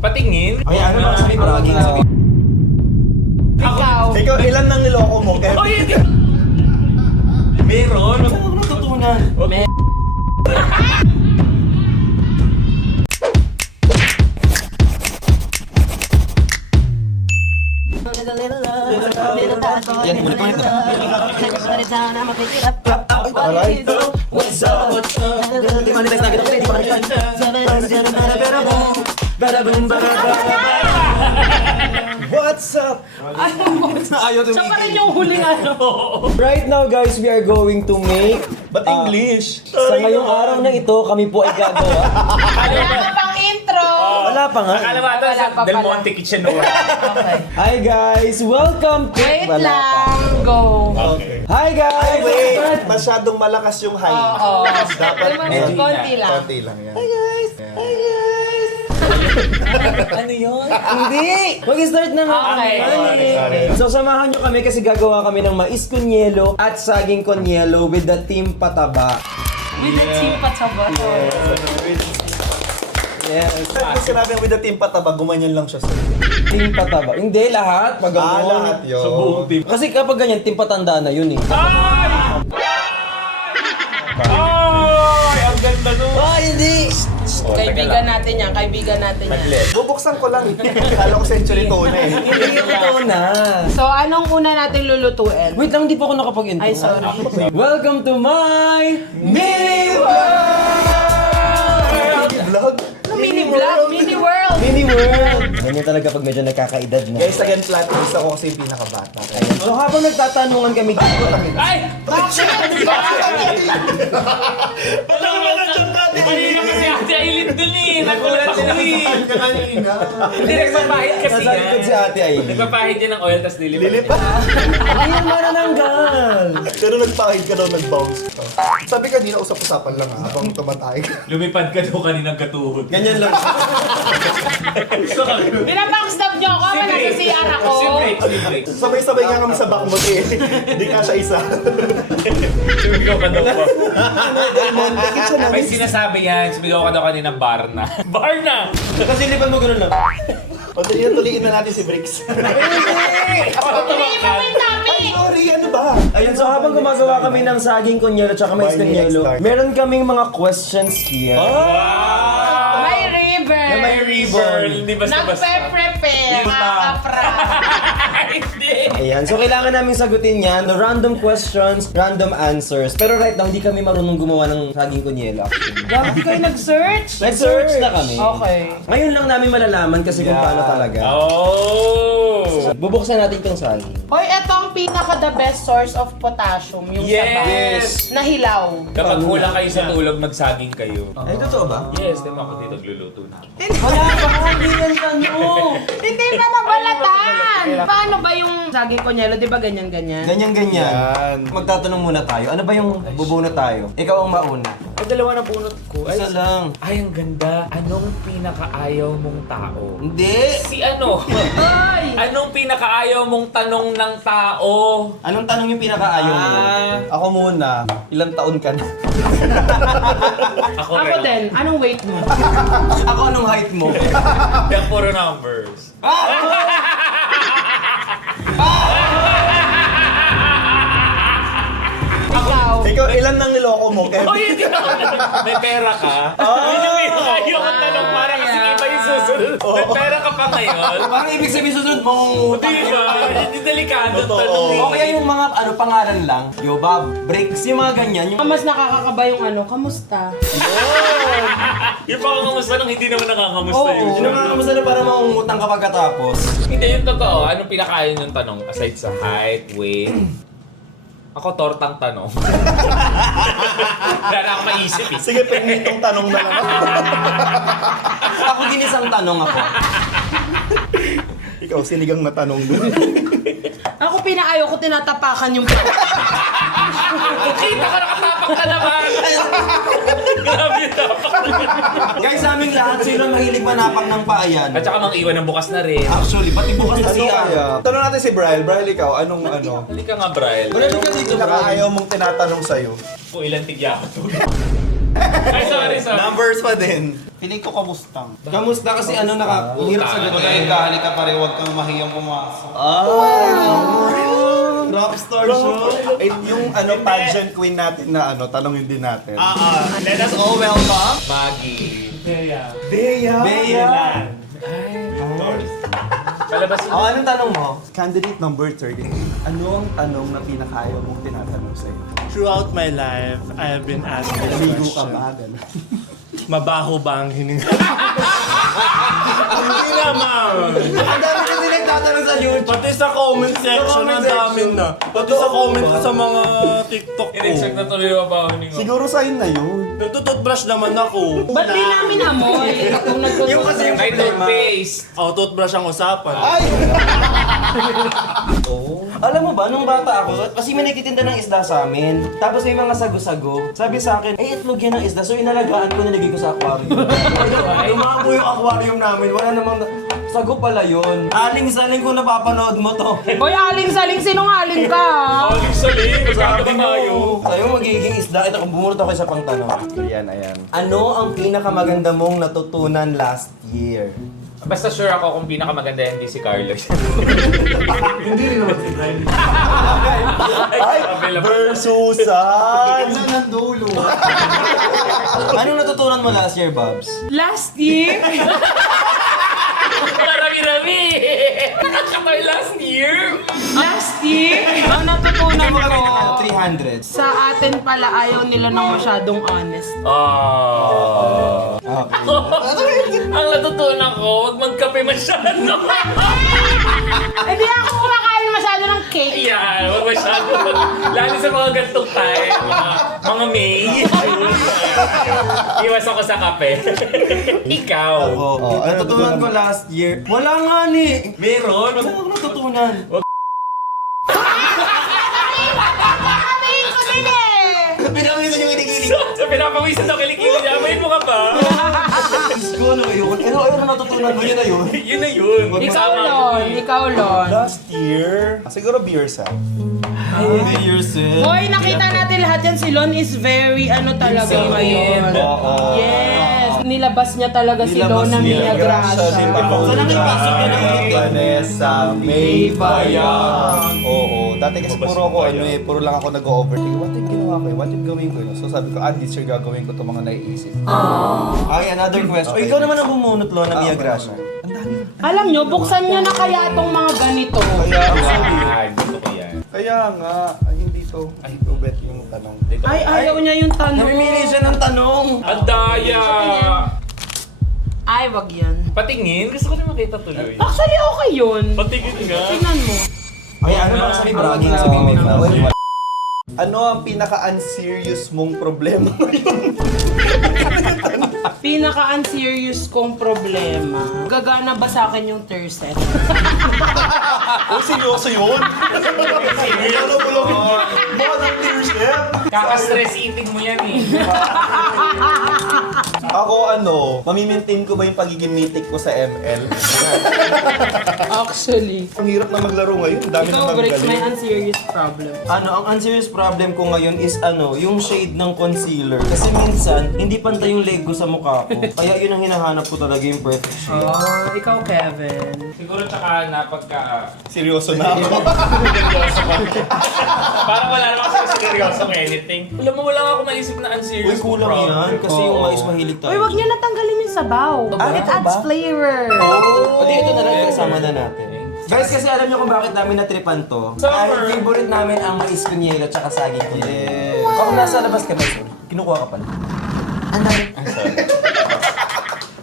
Patingin? Ay, ano ba sabi mo lagi? Ikaw, ilan nang niloko mo? Kaya... Oh, hindi! Meron? Saan ako natutunan? Yan, ulit. Alright. What's up? Di ba nilagay na kita? What's up? Ayaw Siya pa rin yung huling ano. Right now guys, we are going to make Ba't English? sa ngayong araw na ito, kami po ay gagawa. Wala ka pang intro. Wala pa nga. Akala mo ata Wala sa pa Del pala. Monte Kitchen Noir. Okay. Hi guys, welcome to... Wait Wala pa. lang. Go. Okay. Hi guys! Ay, wait! Masyadong malakas yung high. Oo. Dapat Konti konti lang. konti lang yan. Hi guys! Ano yun? Hindi! Mag-start na nga. Okay. Sorry. So samahan nyo kami kasi gagawa kami ng mais kunyelo at saging kunyelo with the team pataba. With the team pataba. Yes. Pag sinabi with the team pataba, gumanyan lang siya sa... Team pataba. Hindi lahat. Pag lahat yun. Sa buong team. Kasi kapag ganyan, team patanda na yun eh. Ay! Ay! Ang ganda nun! Hindi! Kaibigan natin yan. Kaibigan natin yan. Bubuksan ko lang. Kala ko century tuna eh. Hindi ito na. So, anong una natin lulutuin? Wait lang, hindi pa ako nakapag-intro. Ay, sorry. Welcome to my mini world! Vlog? Mini vlog, mini world. Mini world! Ganyan talaga pag medyo nagkakaedad na. Guys, again, flat piece ako kasi yung pinakabata. So habang nagtatanungan kami dito, Ay! Wala naman ang champion! Kanina kasi Ate Aileen dun eh! Nagulat ako eh! Kanina. Hindi, nagpapahid kasi nasa likod si yan. Ate Aileen. Nagpapahid yan ng oil, tapos lilipat. Lilipat. Hindi yan manananggal! Pero nagpahid ka daw, nag-bounce ka. Sabi kanina, usap-usapan lang habang tumatay ka. Lumipad ka daw kaninang katuhod. Ganyan lang. Pinapangstab niyo ako. Wala sa CR ako. Simple. Sabay-sabay nga kami sa backmot eh. Hindi ka siya isa. Sumigaw ka daw po. Montekit siya May namin. sinasabi yan, sumigaw ka daw kanina Barna. Barna! Kasi lipad mo ganun lang. O, tuliin na natin si Bricks. Hindi mo may topic. Sorry, ano ba? Ayun, so habang gumagawa kami ng saging kunyelo at mais kunyelo, meron kaming mga questions here. May river. Na may river. Hindi basta-basta. Nagpe-prepare. Makakapra. Hindi. Ayan, so kailangan namin sagutin yan. The random questions, random answers. Pero right now, hindi kami marunong gumawa ng saging kunyelo. Bakit di kayo nag-search? Nag-search na kami. Okay. Ngayon lang namin malalaman kasi kung paano talaga. Oh! Bubuksan natin itong saging. Hoy, ito ang pinaka-the best source of potassium. Yung Yes! na hilaw. Kapag kulang kayo sa tulog, magsaging kayo. Ay, totoo ba? Yes, di ba ako dito nagluluto na. Wala ba? Hindi yan tanong. Hindi pa nabalatan! Paano ba yung saging konyelo? Di ba ganyan-ganyan? Ganyan-ganyan. Yan. Magtatanong muna tayo. Ano ba yung bubunot tayo? Ikaw ang mauna. Ay, dalawa na bunot ko. Ay, Isa lang. ay, ang ganda. Anong pinakaayaw mong tao? Hindi. Si ano? Ay! Anong pinakaayaw mong tanong ng tao? Anong tanong yung pinakaayaw mo? Ako muna, ilang taon ka na? Ako Ako din. Anong weight mo? Ako anong height mo? Yung puro numbers. Ikaw. Ikaw, ilan nang niloko mo? Kaya... Oh, hindi ako. May pera ka? Yun yung pinakaayaw kong tanong para kasi iba yung susunod. May pera ka pa ngayon? Parang ibig sabihin susunod mong utang. Di ba? Hindi delikado Totoo. tanong eh. O kaya yung mga pangalan lang, yo Bob, breaks, yung mga ganyan. Yung... Mas nakakakaba yung ano, kamusta? Yung pangakamusta nang hindi naman nakakamusta yun. Yung mga kamusta na para mangungutang ka pagkatapos. Hindi yung totoo. Anong pinakaayaw yung tanong? Aside sa height, weight, ako tortang tanong. Wala na ako maisip eh. Sige, pengitong tanong na lang. Ako ginisang tanong ako. Ikaw, sinigang na tanong doon. Ako pinaayaw ko tinatapakan yung Kita ka nakatapak ka naman! Grabe yung tapak na yun. Guys, sa aming lahat, sino ang mahilig manapak ng paayan? At saka mang iwan ng bukas na rin. Actually, pati bukas na Ano siya. kaya? Tanong natin si Brian. Brian, ikaw, anong ano? Halika nga, Brian. Wala din ka dito, bro. Pinakaayaw mong tinatanong sa'yo. Kung ilang tigya ko to. Ay, sorry. Numbers pa din. Feeling ko kamustang. Kamusta kasi ano hirap sa Kung dahil kahali ka pa rin, huwag kang mahiyang pumasok. Rockstar show. Eh, yung pageant queen natin na tanongin din natin. Let us all welcome. Maggie. Bea! Palabas Oh, anong tanong mo? Candidate number 30. Ano ang tanong na pinakayaw mong tinatanong sa'yo? Throughout my life, I have been asked this Naligo ka question. ba? Ganun. Mabaho ba ang hininga? Hindi naman! Ang dami kasi nagtatanong sa YouTube. Pati sa comment section, ang dami na. Pati sa comment ko sa mga TikTok ko. in-expect na tuloy yung babaho ni Siguro sa'yo na yun. Nagtututbrush naman ako. Ba't di namin amoy? Kung Yung kasi yung May problema. toothpaste. Oh, toothbrush ang usapan. Ay! Alam mo ba, nung bata ako, kasi may nagtitinda ng isda sa amin. Tapos may mga sago-sago. Sabi sa akin, itlog yan ng isda. So inalagaan ko, nilagay ko sa aquarium. Lumabo yung aquarium namin. Wala namang sago pala yun. Aling-saling kung napapanood mo to. Boy, aling-saling, sinungaling ka? Saling. Magkano ba tayo? Sa'yo magiging isda. Ito, kung bumunot ako sa pangtanong. Ayan. Ano ang pinakamaganda mong natutunan last year? Basta sure ako kung pinakamaganda hindi si Carlos. Ay! Versusan! Ano ng dulo? Anong natutunan mo last year, Babs? Last year? Marami-rami! Nakakatay last year! Last year? Ang natutunan Bigyan mo kami ng ko, 300. sa atin pala ayaw nila ng masyadong honest. Ang natutunan ko, huwag magkape masyado. Eh di ako kumakain masyado ng cake. Yan, huwag masyado. Lalo sa mga gantong time, mga May. Iwas ako sa kape. Ikaw. Ang natutunan ko last year, wala nga ni. Meron? Saan ako natutunan? Sabihin ko din eh! Pinawisan yung inigilig. Sa pinapawisan daw kilikili niya, may mo ka ba? Diyos ko, ano yun? Ano natutunan ko yun na yun? Yun na yun. Ikaw, Lon. Last year, siguro be yourself. Be yourself. Hoy, nakita natin lahat yan. Si Lon is very talaga ngayon. Yes! Nilabas niya talaga si Lon ng Mia Gracia. Saan ang ipasok ko ng Vanessa May Bayang. Oo. Dati kasi puro ako, puro lang ako nag-overthink. What if ginawa ko? What if gawin ko? So sabi ko, this year gagawin ko itong mga naiisip. Okay, another question. Okay. Ikaw naman ang bumunot, Lo, na Mia Gracia. Alam nyo, buksan nyo na kaya tong mga ganito. Ay, gusto ko yan. Kaya nga, hindi to. Ay, Robert yung tanong. Ay, ayaw niya yung tanong. Namimili siya ng tanong. Ang daya! Ay, wag yan. Patingin? Gusto ko na makita tuloy. Actually, okay yun. Patingin nga. Tingnan mo. Ay, ano ba sabi bragging? Sabihin may flash. Ano ang pinaka-unserious mong problema ngayon? Pinaka-unserious kong problema. Gagana ba sa akin yung thirst? Oh, seryoso yun? Ano mo lang yun? Mga ng tears yan? Kaka-stress eating mo yan eh. Ako mamimaintain ko ba yung pagiging mythic ko sa ML? Actually. Ang hirap na maglaro ngayon. Ang dami na Ikaw, Brix, may magaling. unserious problem. Ang unserious problem ko ngayon is yung shade ng concealer. Kasi minsan, hindi pantay yung leg ko sa mukha ko. Kaya yun ang hinahanap ko talaga yung perfect shade. Ikaw, Kevin. Siguro tsaka na pagka... Seryoso na ako. Parang wala naman kasi seryosong anything. Alam mo, wala nga ako maisip na Uy, unserious kulang problem. yan. Kasi yung mais mahilig tayo. Uy, wag niyo natanggalin yung sabaw. It ito adds ba? flavor. Pati ito na lang, kasama na natin. Guys, kasi alam niyo kung bakit namin natripan to. Summer. Dahil favorite namin ang mais kunyelo at saka saging kunyelo. Kung nasa labas ka ba, kinukuha ka pala. Ang dami.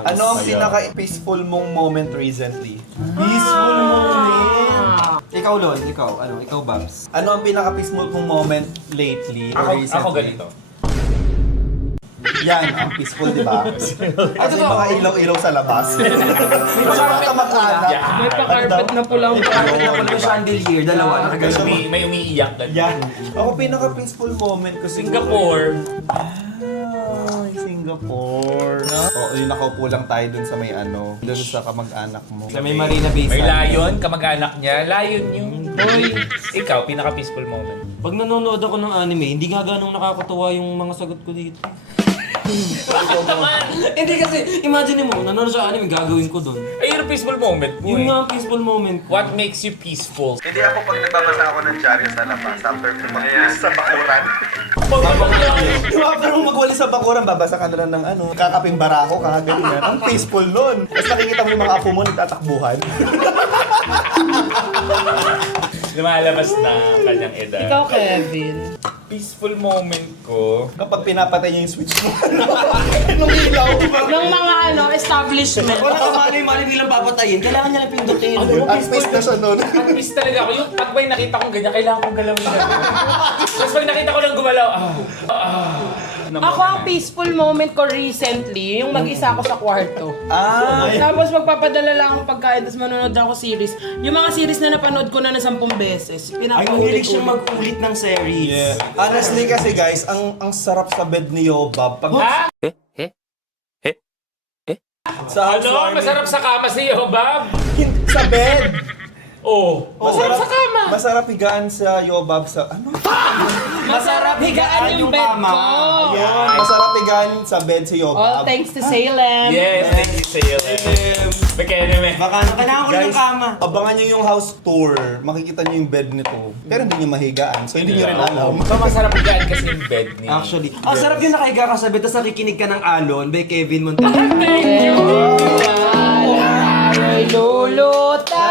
Ano ang pinaka-peaceful mong moment recently? Peaceful moment. Ikaw, Lon. Ikaw, Babs. Ano ang pinaka-peaceful mong moment lately or recently? Ako ganito. Yan, ang peaceful, di ba? Kasi totoo. mga ilaw-ilaw sa labas. Kasi mga kamag-anak. May pa-carpet na pulang Kapit na pala yung chandelier, dalawa, nakagano. May umiiyak ganun. Yan. Ako pinaka-peaceful moment ko Singapore. Singapore. Oo, yung nakaupo lang tayo dun sa may dun sa kamag-anak mo. Sa may Marina Bay May Sands. layon, kamag-anak niya. Layon yung... Uy! Ikaw, pinaka-peaceful moment. Pag nanonood ako ng anime, hindi nga ganong nakakatuwa yung mga sagot ko dito. Hindi kasi, imagine mo, nanonood sa anime, gagawin ko doon. Ayun ang peaceful moment mo Yun eh. nga ang peaceful moment ko. What makes you peaceful? Hindi ako pag nagbabasa ako ng diaryo sa labas, after mag-quiz sa bakuran. After mo magwalis sa bakuran, babasa ka na lang ng ano, kakaping barako, kakaganyan. Ang peaceful nun. Tapos nakikita mo yung mga apo mo nagtatakbuhan. Lumalabas na ang kanyang edad. Ikaw, Kevin. Peaceful moment ko. Kapag pinapatay niya yung switch mo, nung ilaw. Ng mga establishment. Wala ka mali bilang papatayin, kailangan niya lang pindutin. At face na siya nun. At least talaga ako, yung pag may nakita kong ganyan, kailangan kong galawin na. Tapos pag nakita ko lang gumalaw, Ako ang peaceful moment ko recently, yung mag-isa ako sa kwarto. Tapos magpapadala lang akong pagkain, tapos manonood lang ako series. Yung mga series na napanood ko na 10 beses. Ay, mahilig siyang mag-ulit ng series. Yeah. Honestly kasi guys, ang sarap sa bed ni Yobab. Pag ha? sa Ano? housewarming, Masarap sa kama si Yobab? sa bed. Oh. Masarap sa kama. Masarap higaan sa Yobab sa ano? Masarap higaan yung bed kama. ko. Yun, masarap higaan sa bed si All Yobab. thanks to Salem. Yes, thank you, Salem. Magkano Baka kailangan ko ng kama. Abangan nyo yung house tour. Makikita nyo yung bed nito. Pero hindi nyo mahigaan. So hindi nyo rin alam. So masarap higaan kasi yung bed niya. Actually, ang sarap yung nakahiga ka sa bed, tapos nakikinig ka ng Alon by Kevin Montero. Ay, luluta.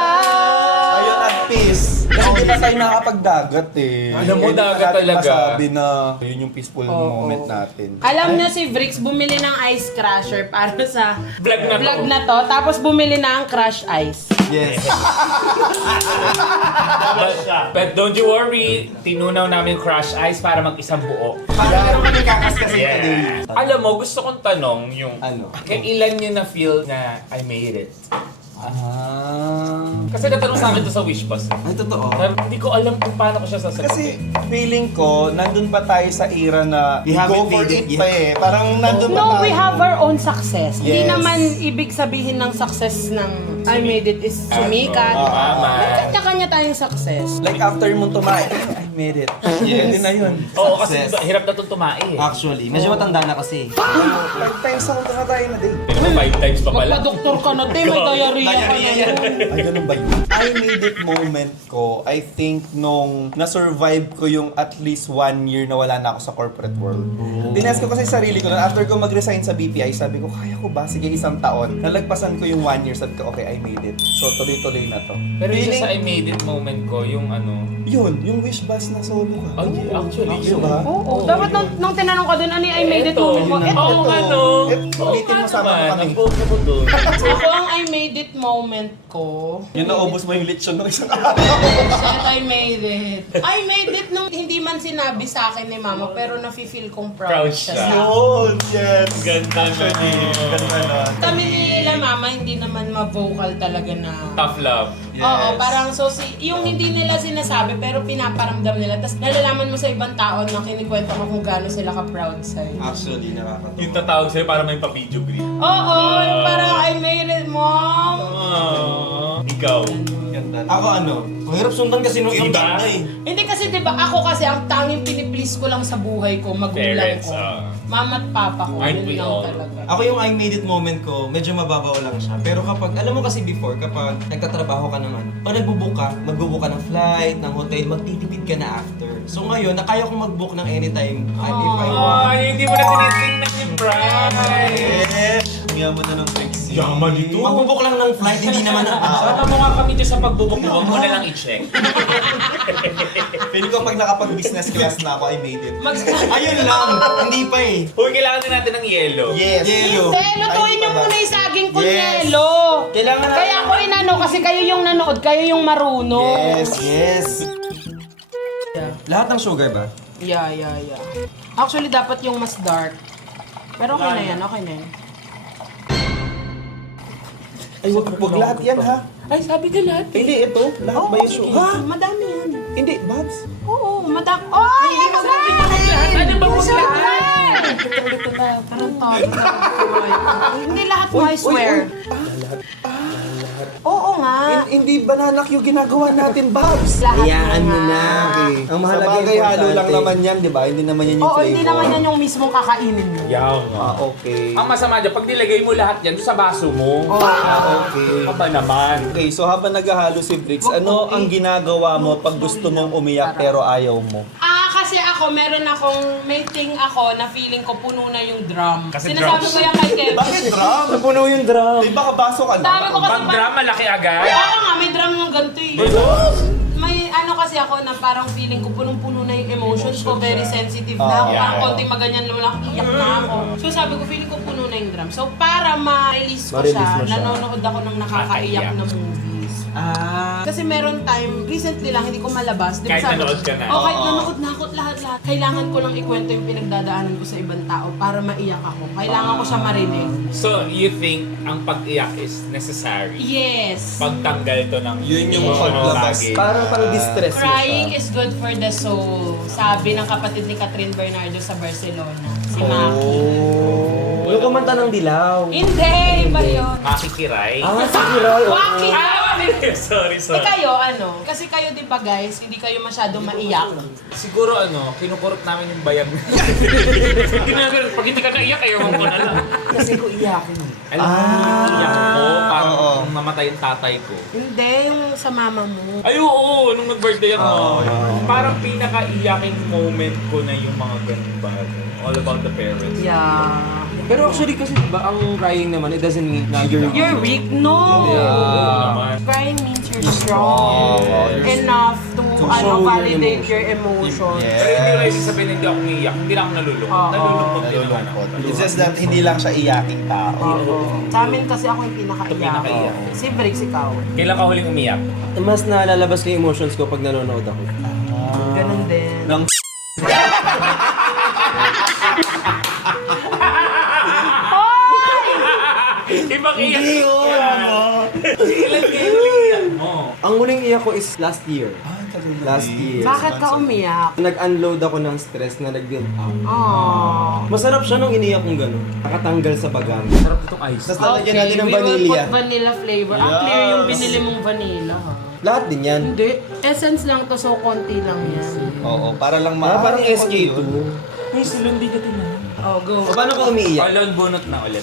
Ayun at peace. Kasi di pa tayo nakakapagdagat eh. Alam mo, Hindi pa dagat natin talaga. masabi na yun yung peaceful moment natin. Alam niyo si Vrix bumili ng ice crusher para sa Vlog na to. Tapos bumili na ang crush ice. Yes. But don't you worry, tinunaw namin yung crush ice para mag-isang buo. Parang meron kami kakas kasi today. Yes. Alam mo, gusto kong tanong yung Ano? kailan nyo na-feel na I made it? Ah. Kasi natanong sa akin to sa Wishbus. Ay, totoo. Pero hindi ko alam kung paano ko siya Kasi sasagutin. feeling ko, nandun pa tayo sa era na We go haven't for made it it pa eh. Parang nandun pa No, tayo. we have our own success. Hindi Yes. naman ibig sabihin ng success ng I made it is sumikat. Tama. Kanya-kanya tayong success. Like after mo tumae, I made it. Yes. Hindi na yun. Oo, kasi Success. hirap na itong tumae eh. Actually, medyo matanda na kasi. 5 times ako na tayo na day. Pero 5 times pa pala. Magpa-doktor ka na, te. May diarrhea ka na. Ay, ganun ba yun? I made it moment ko, I think nung na-survive ko yung at least 1 year na wala na ako sa corporate world. Tinas ko kasi sarili ko, after ko mag-resign sa BPI, sabi ko, kaya ko ba? Sige, 1 taon. Nalagpasan ko yung 1 year, sabi ko, okay, I made it. So, tuloy-tuloy na to. Pero yung Feeling- sa I made it moment ko, yung ano... Yun, yung wish bus na solo ka. Actually, yun. Diba? Oo, dapat nung tinanong ka dun, ano yung I made it moment mo? Ito. Oo, ano? Ulitin mo sama mo kami. Ang poke mo dun. Ako ang I made it moment ko. Yun, naubos mo yung lechon ng isang araw. Shit, I made it. I made it nung hindi man sinabi sa akin ni mama, pero nafe-feel kong proud Proud siya. siya. sa Yun, yes. Ganda na Ganda na. kami nila mama, hindi naman ma-vocal talaga na... Tough love. Oo, parang so yung hindi nila sinasabi pero pinaparamdam nila. Tapos nalalaman mo sa ibang tao na kinikwento mo kung gaano sila ka-proud sa'yo. Actually, nakakatawa. Yung tatawag sa'yo para may pa-video green. Oo, yung parang I made it, mom. Ikaw. Ako ano, mahirap sundan kasi nung Diba? ganda eh. Hindi kasi 'di ba ako kasi ang tanging piniplease ko lang sa buhay ko, magulang Parents, ko. ah. Mama at papa ko, Aren't yun we lang all? talaga. Ako yung I made it moment ko, medyo mababaw lang siya. Pero kapag, alam mo kasi before, kapag nagtatrabaho ka naman, pag nagbubook ka, magbubook ka ng flight, ng hotel, magtitipid ka na after. So ngayon, nakaya kong mag-book ng anytime if I want. Ay, hindi mo na tinitingnan yung price. Yaman na ng flexi. Yaman ito. Magbubook lang ng flight, hindi naman na... Sama mo nga kami dyan sa pagbubok mo, huwag mo na lang i-check. Feeling ko pag nakapag-business class na ako, I made it. Ayun lang, hindi pa eh. Uy, kailangan din natin ng yellow. Yes. Yellow. Hindi, lutuin niyo muna yung saging ko Yes. yelo. Kailangan na... Kaya ako inano kasi kayo yung nanood, kayo yung marunong. Yes. Lahat ng sugar ba? Yeah. Actually, dapat yung mas dark. Pero okay na yan, okay na yan. Ay, wag lahat yan ha. Ay, sabi ka lahat. Hindi, ito. Lahat ba yung sugar? Ha? Madami yan. Hindi, Babs. Oo, madami. Oy! Ano ba mo lahat? Tarantado na. Hindi lahat mo, I swear. Oo nga. hindi banana Q ginagawa natin, Babs. Hayaan mo na. Okay. Ang mahalaga Sa bagay, halo lang importante. naman yan, di ba? Hindi naman yan yung Oo, flavor. hindi naman yan yung mismong kakainin mo. Yaw nga. Ah, okay. Ang masama dyan, pag nilagay mo lahat yan doon sa baso mo. Okay. Aba naman. Okay, so habang naghahalo si Briggs, ano ang ginagawa mo pag gusto mong umiyak pero ayaw mo? Kasi ako, may thing ako na feeling ko puno na yung drum. Kasi Sinasabi drums. ko yan kay Kevin. Bakit drum? Napuno yung drum. Di ba kabaso ka Sabi ko na? kasi Pag drum, malaki agad. Oo nga, may drum yung ganito eh. May ano kasi ako na parang feeling ko punong-puno na yung emotions ko, very sensitive na ako. yeah. Parang konting maganyan lang, iyak na ako. So sabi ko, feeling ko puno na yung drum. So para ma-release ko Ma-release siya, mo siya. nanonood ako ng nakakaiyak na movies. Kasi meron time, recently lang, hindi ko malabas. Di ba Kahit sabi- nanood ka na. Oo, kahit nanood na ako lahat-lahat. Kailangan ko lang ikwento yung pinagdadaanan ko sa ibang tao para maiyak ako. Kailangan ko siya marinig. So, you think ang pag-iyak is necessary? Yes. Pagtanggal to ng Yun yung emotional paglabas. baggage. Parang pang-distress mo Crying siya. is good for the soul. Sabi ng kapatid ni Catherine Bernardo sa Barcelona. Si Maki. Yung kumanta ng dilaw. Hindi! Iba yun. Makikiray? Si Kiray. Maki! sorry. Eh kayo, ano? Kasi kayo, di ba guys, hindi kayo masyadong maiyak. Siguro kinukurot namin yung bayag. Pag hindi ka naiyak, ayaw mo na lang. Kasi ko iyakin. Alam mo, iyak ko, parang nung namatay yung tatay ko. Hindi, yung sa mama mo. Ay, oo, nung nag-birthday ako. Parang pinaka-iyaking moment ko na yung mga ganung bagay. All about the parents. Yeah. Pero actually kasi diba, ang crying naman, it doesn't mean na you're You're weak? No! naman. Crying means you're strong enough to show your validate emotion. your emotions. Pero hindi ko lang sabihin na hindi ako umiiyak. Hindi lang ako nalulungkot. Oo. Nalulungkot din naman ako. It's just that hindi lang siya iyaking tao. Sa amin kasi ako yung pinakaiyak. Pinakaiyak. Si Briggs, ikaw. Kailan ka huling umiyak? Mas nalalabas ko yung emotions ko pag nanonood ako. Ganun din. Nang Ibang iyak. Hindi Ilan kayo huling iyak mo? Ang huling iyak ko is last year. Last year. Bakit ka umiyak? Nag-unload ako ng stress na nag-build up. Aww. Masarap siya nung iniyak kong gano'n. Nakatanggal sa bagang. Sarap itong ice. Tapos lalagyan natin ng we will vanilya. put vanilla flavor. Ang clear yung binili mong vanilla. Ha? Lahat din yan. Hindi. Essence lang to, so konti lang yan. Oo, para lang Parang maaaring SK2. yun. May silon di ka tinanong. Oh, go. O paano ko umiiyak? Alon bunot na ulit.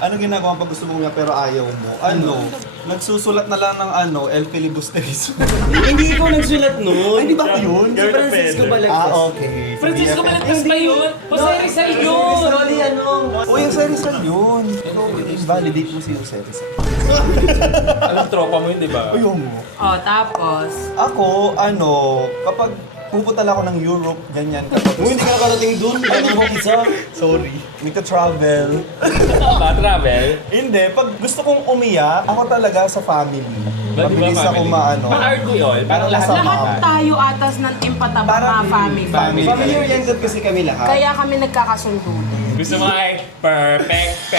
Ano ginagawa pag gusto mo umiyak pero ayaw mo? Ano? Nagsusulat na lang ng El Filibusteris. Hindi ko nagsulat nun. Ay, di ba yun? Si Francisco Balagtas. Okay. Francisco Balagtas ba yun? Jose Rizal yun! Sorry, ano? O, yung Jose Rizal yun. Validate mo si Jose Rizal. Alam, tropa mo yun, di ba? Ayaw mo. Oh, tapos. Ako, kapag pupunta lang ako ng Europe, ganyan. Kapag Kung hindi ka nakarating dun, ano mo isa? Sorry. Nagka-travel. Travel? Hindi, pag gusto kong umiyak, ako talaga sa family. Mabilis ako maano. Ma-argue yun. Parang lahat Sama. Lahat tayo atas ng team pataba Parang mga family. Family oriented kasi kami lahat. Kaya kami nagkakasundo. Gusto mo ay perfect.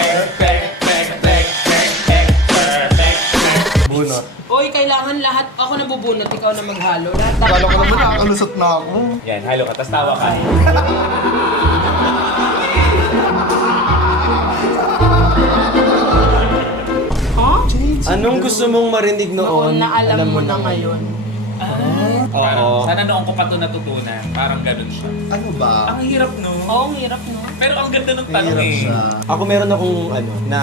Bunot. Oy, kailangan lahat, ako nabubunot, ikaw na maghalo. Lahat Kala ko naman mahalo. nakakalusot na ako. Yan, halo ka, tapos tawa ka. Huh? Anong gusto mong marinig Noon noon? na alam mo na ngayon. Parang, sana noon ko pa ito natutunan. Parang ganun siya. Ano ba? Ang hirap no. Oo, ang hirap no? Pero ang ganda ng tanong Hirap eh. siya. Ako meron akong na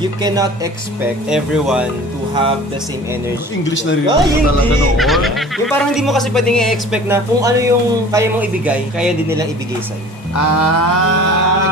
you cannot expect everyone to have the same energy. English na rin Ay, talaga hindi. noon. Yung parang hindi mo kasi pwedeng i-expect na kung ano yung kaya mong ibigay, kaya din nilang ibigay sa'yo.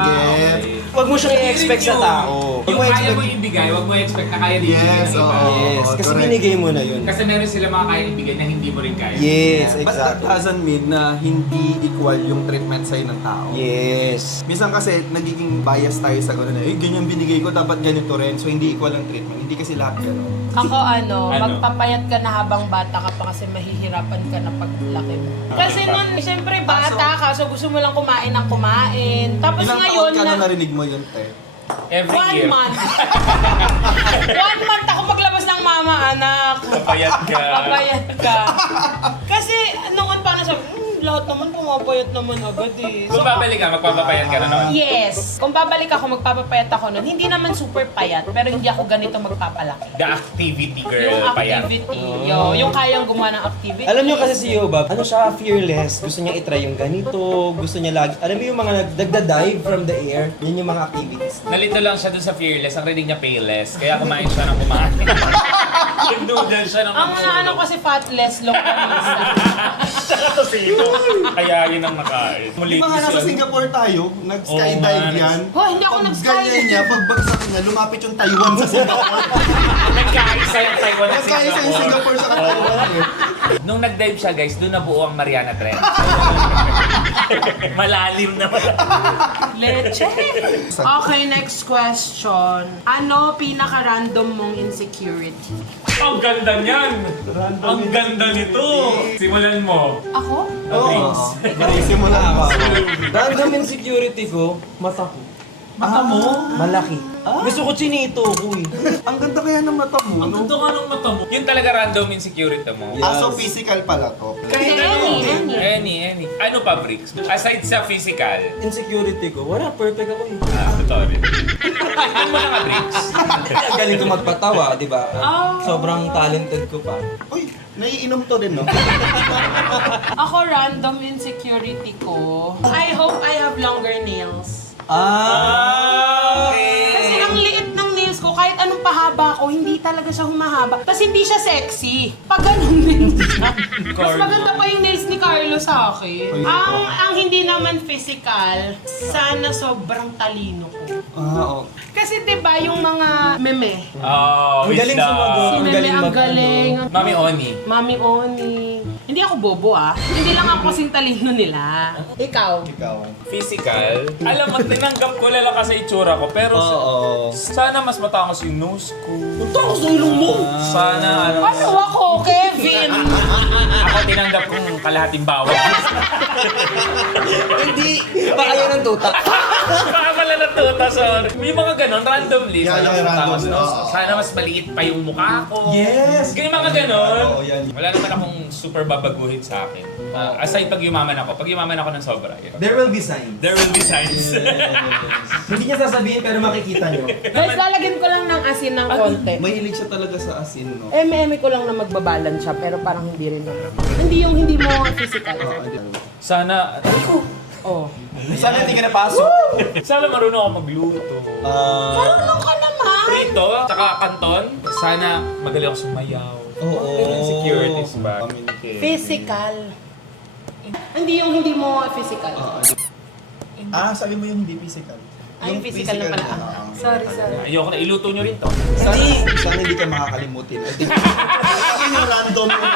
Get. Huwag mo siyang i-expect sa tao. Huwag Yung mo kaya i-expect. mo ibigay, wag mo expect na kaya din ibigay Yes, ng iba. oo. Yes, kasi correct. binigay mo na yun. Kasi meron sila mga kaya ibigay na hindi mo rin kaya. Yes, But that exactly. doesn't mean na hindi equal yung treatment sa'yo ng tao. Yes. Minsan kasi nagiging bias tayo sa gano'n na, ganyan binigay ko, dapat ganito rin. So hindi equal ang treatment. Hindi kasi lahat gano'n. Ako Ano? magpapayat ka na habang bata ka pa kasi mahihirapan ka na paglaki mo. Kasi nun, siyempre bata ka, so gusto mo lang kumain ng kumain. Tapos Ilang ngayon taon ka na narinig mo yun, te? Every 1 year. month. 1 month ako maglabas ng mama, anak. Papayat ka. Papayat ka. Kasi noon pa na sabi, lahat naman pumapayat naman agad eh. Kung babalik ka, magpapapayat ka na naman. Yes. Kung babalik ako, magpapapayat ako nun. Hindi naman super payat, pero hindi ako ganito magpapalaki. The activity Yung girl, payat. activity, yung kayang gumawa ng activity. Alam niyo kasi si Yobab, ano siya, fearless. Gusto niya itry yung ganito, gusto niya lagi. Alam mo yung mga nagda-dive from the air, yun yung mga activities. Nalito lang siya dun sa Fearless, ang reading niya Payless. Kaya kumain siya ng kumain. Nag-noodle siya ng Ang ano kasi fatless, localista. Tsaka to sino. Kaya yun ang nakain. Di ba nga nasa Singapore tayo, nag-skydive Oo, yan. Oh, hindi ako Pag nag-skydive. ganyan niya, pagbagsak niya, lumapit yung Taiwan sa Singapore. Nagkaisa yung Taiwan at Nagkaisa yung Singapore sa Taiwan eh. Nung nag-dive siya guys, doon nabuo ang Mariana Trench. Malalim na Leche. Okay, next question. Ano pinaka-random mong insecurity? Ang ganda niyan! Ang ganda nito! Simulan mo. Ako? Drinks. Simula ako. Random insecurity ko, mata ko. Mata mo? Malaki. Gusto ko chinito ko eh. Ang ganda kaya ng mata mo, no? Ganda nga ng mata mo. Yun talaga random insecurity mo. Yeah. Ah, so physical pala to. Kahit Any. Any. Ano pa, Bricks? Aside sa physical, Insecurity ko, wala, perfect ako eh. totoo rin. Ano mo na nga, Bricks? Ang galing ko magpatawa, di ba? Oh. Sobrang talented ko pa. Uy, naiinom to din, no? Ako, random insecurity ko. I hope I have longer nails. Kasi ang liit ng nails ko, kahit anong pahaba ko, hindi talaga siya humahaba. Tapos hindi siya sexy. Pag ganun din siya. Mas maganda pa yung nails ni Carlo sa akin. Ang hindi naman physical, sana sobrang talino ko. Oo. Kasi 'di ba yung mga meme, Oh, Ang galing sumagot. si Ang meme galing ang mag- galing. Mami Oni. Mami Oni. Hindi ako bobo ah. Hindi lang ako kasing talino nila. Ikaw? Ikaw. Physical. Alam mo, tinanggap ko lang kasi itsura ko. Pero sana mas matangos yung nose ko. Tapos ng ilong mo! Sana ano. Ano ako, Kevin? Ako tinanggap kong kalahating bawat. Hindi! Baka yan ang tuta. Baka pala natuta, sorry. May mga ganon, randomly. Yeah, Sana yeah, mas matangos random. nose. Oo. Sana mas maliit pa yung mukha ko. Yes! Ganyan mga ganon. Oo, yan. Wala naman akong super babaguhin sa akin. Aside pag yumaman ako. Pag yumaman ako ng sobra. Yun. There will be signs. There will be signs. Hindi niya sasabihin pero makikita niyo. Guys, lalagyan ko lang ng asin ng konti. Mahilig siya talaga sa asin, no? Eme ko lang na magbabalan siya, pero parang hindi rin naman. Hindi yung hindi mo physical. Sana, Oh. Sana hindi ka napasok. sana marunong ako magluto. Marunong ka naman! Prito, tsaka kanton. Sana magaling ako sumayaw. Oo. Pero insecurities ba? Physical. Hindi yung hindi mo physical. Ah, sabi mo yung hindi physical. Ay, yung physical na pala. Oo. Sorry. Ayoko na, iluto nyo rin to. Sana hindi ka makakalimutin. I think, yung random yung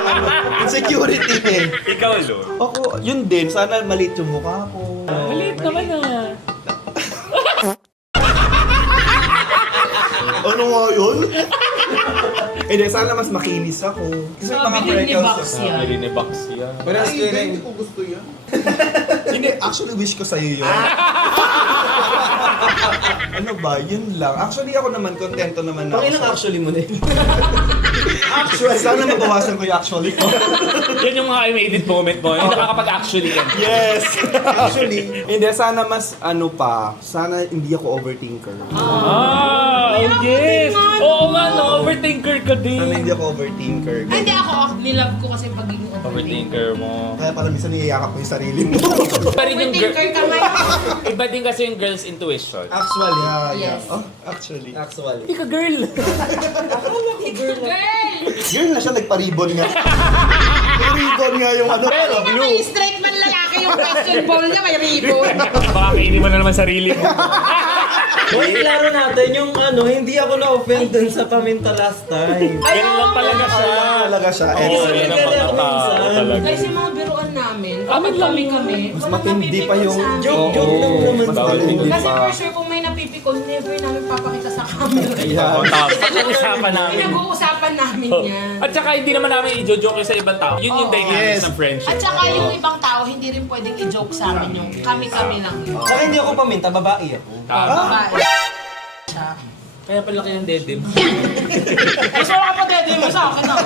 insecurity eh. Ikaw, Lo. Ako, yun din. Sana maliit yung mukha ko. Maliit naman ah. Ano nga yun? Eh, di, sana mas makinis ako. Kasi Sabi mga din ni freckles. Box yan. Bili ni Box yan. Parehas ko rin. ko gusto yan. Hindi, actually wish ko sa'yo yun. Ano ba? Yun lang. Actually ako naman, kontento naman ako. Pakilang actually mo na yun. Actually, sana mabawasan ko yung actually ko. Yan yung mga I made it moment mo. Yung nakakapag-actually ka. Yes! Actually, hindi, sana mas ano pa, sana hindi ako overthinker. Yes! Oo nga, no, overthinker ka Sana din. hindi ako overthinker. Ay, hindi ako. Nilove ko kasi pagiging overthinker. Overthinker mo. Kaya parang minsan niyayakap ko yung sarili mo. Iba rin yung Overthinker ka ngayon. Iba din kasi yung girl's intuition. Actually, Yes. Oh, actually. Actually. Hindi ka girl. Girl! Girl na siya, nagpa-ribbon nga. May ribbon nga yung ano. Hindi naman yung straight man lalaki yung question ball niya, may ribbon. Baka kainin mo na naman sarili mo. Hoy, klaro natin yung ano, hindi ako na-offend dun sa paminta last time. Ganun lang talaga siya. Talaga siya. Oo, And yan ang mga tao talaga. Kasi mga biruan namin, kapag kami, mas matindi pa yung Joke lang naman. Mas matindi Kasi pa. for sure kung may napipikon, never namin papakita sa camera. Yeah. Pag-uusapan namin. Pinag-uusapan namin yan. At saka hindi naman namin i-joke sa ibang tao. Yun yung Oo. dynamics Yes. ng friendship. At saka yung ibang tao, hindi rin pwedeng i-joke sa amin yung kami-kami lang yun. Saka hindi ako paminta, babae ako. Tama. Babae. Siya. Kaya palaki ang dedim. Mas wala ka pa dede mo sa akin ah.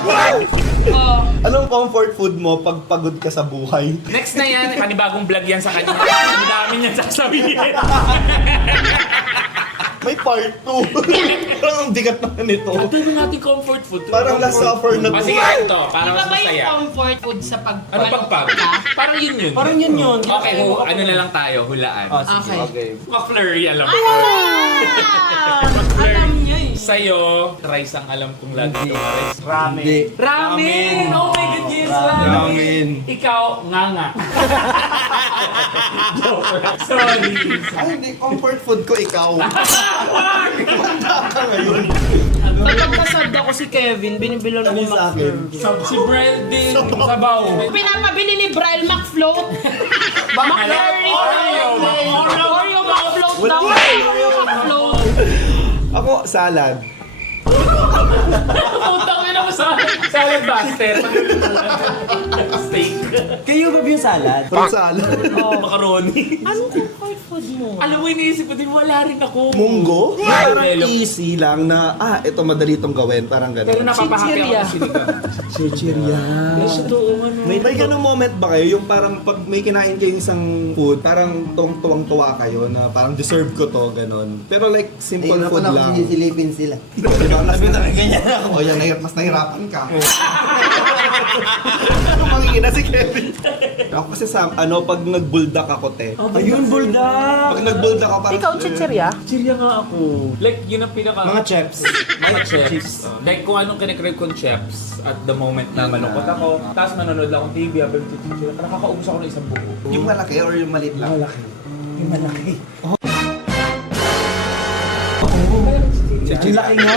Anong comfort food mo pag pagod ka sa buhay? Next na yan, panibagong vlog yan sa kanya. Ang dami niyang sasabihin. May part 2. Parang ang bigat naman ito. Ito yung ating comfort food. Parang last suffer na Sige, ito. Para Di ba mas ba yung masaya. comfort food sa pag... Ano pagpag? Parang yun yun. Parang yun yun. Okay, ano na lang tayo, hulaan. Okay. McFlurry, alam mo. Ah! Alam niya eh. Sa'yo, rice ang alam kong lagi yung rice. Hindi. Ramen! Oh my God, yes! Ramen. Ikaw, nga. Joke lang. Sorry. Ay, hindi. Comfort food ko ikaw. Kapag kasad ako si Kevin, binibilan ako sa akin? McFlurry. Si Brandon, sabaw. Pinapabili ni Brian McFloat. McFlurry! Oreo McFloat daw. Oreo McFloat. Ako, salad. Putang ina mo sa salad buster. Steak. Kayo ba yung salad? Parang salad. Macaroni. Anong comfort food mo? Alam mo, iniisip ko din, wala rin ako. Munggo? Parang Melo. easy lang na, ito madali itong gawin. Parang Pero gano'n. napapahati ako Chichirya. ng sinigang. Chichirya. Yes, ito, ano. May ganung moment ba kayo? Yung parang pag may kinain kayo isang food, parang tuwang-tuwa kayo na parang deserve ko to, gano'n. Pero like, simple food lang. Sisilipin sila. Diba? Ganyan ako. O yan, mas nahirapan ka. Ano mangingina si Kevin? Ako kasi sa, pag nag-buldak ako, te. Ayun, buldak! Pag nag-buldak ako, parang... Ikaw, chichirya? Chirya nga ako. Like, yun ang pinaka... Mga chips. Mga chips. Like, kung anong kinikrave kong chips at the moment na malungkot ako, tapos manonood lang akong TV, habang chichirya, nakakaubos ako ng isang buko. Yung malaki or yung maliit lang? Yung malaki. Yung laki nga.